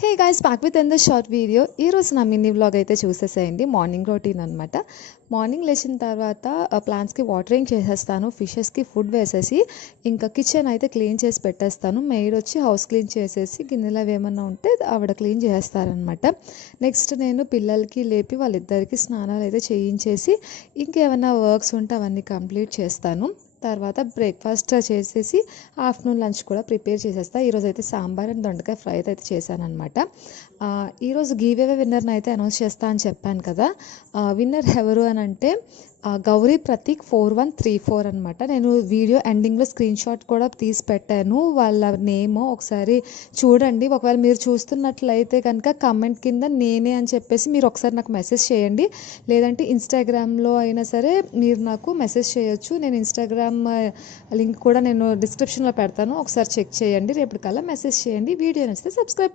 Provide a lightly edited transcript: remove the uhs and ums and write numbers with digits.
Hey guys, back with in the short video. ఈరోజు నా mini vlog అయితే చూసేసేయండి. మార్నింగ్ రొటీన్ అనమాట. మార్నింగ్ లేచిన తర్వాత ప్లాంట్స్కి వాటరింగ్ చేసేస్తాను, ఫిషెస్కి ఫుడ్ వేసేసి ఇంకా కిచెన్ అయితే క్లీన్ చేసి పెట్టేస్తాను. మెయిడ్ వచ్చి హౌస్ క్లీన్ చేసేసి గిన్నెలు అవి ఏమన్నా ఉంటే ఆవిడ క్లీన్ చేస్తారనమాట. నెక్స్ట్ నేను పిల్లలకి లేపి వాళ్ళిద్దరికి స్నానాలు అయితే చేయించేసి ఇంకేమైనా వర్క్స్ ఉంటే అవన్నీ కంప్లీట్ చేస్తాను. తర్వాత బ్రేక్ఫాస్ట్ చేసేసి ఆఫ్టర్నూన్ లంచ్ కూడా ప్రిపేర్ చేసేస్తా. ఈరోజు అయితే సాంబార్ అండ్ దొండకాయ ఫ్రై అయితే చేశాను అనమాట. ఈరోజు గివ్ అవే విన్నర్ని అయితే అనౌన్స్ చేస్తా అని చెప్పాను కదా. విన్నర్ ఎవరు అని అంటే గౌరీ ప్రతీక్ 4134 అనమాట. నేను వీడియో ఎండింగ్లో స్క్రీన్ షాట్ కూడా తీసి పెట్టాను. వాళ్ళ నేమ్ ఒకసారి చూడండి. ఒకవేళ మీరు చూస్తున్నట్లయితే కనుక కమెంట్ కింద నేనే అని చెప్పేసి మీరు ఒకసారి నాకు మెసేజ్ చేయండి. లేదంటే ఇన్స్టాగ్రామ్లో అయినా సరే మీరు నాకు మెసేజ్ చేయొచ్చు. నేను ఇన్స్టాగ్రామ్ లింక్ కూడా నేను డిస్క్రిప్షన్లో పెడతాను, ఒకసారి చెక్ చేయండి. రేపటికల్లా మెసేజ్ చేయండి. వీడియో నచ్చితే సబ్స్క్రైబ్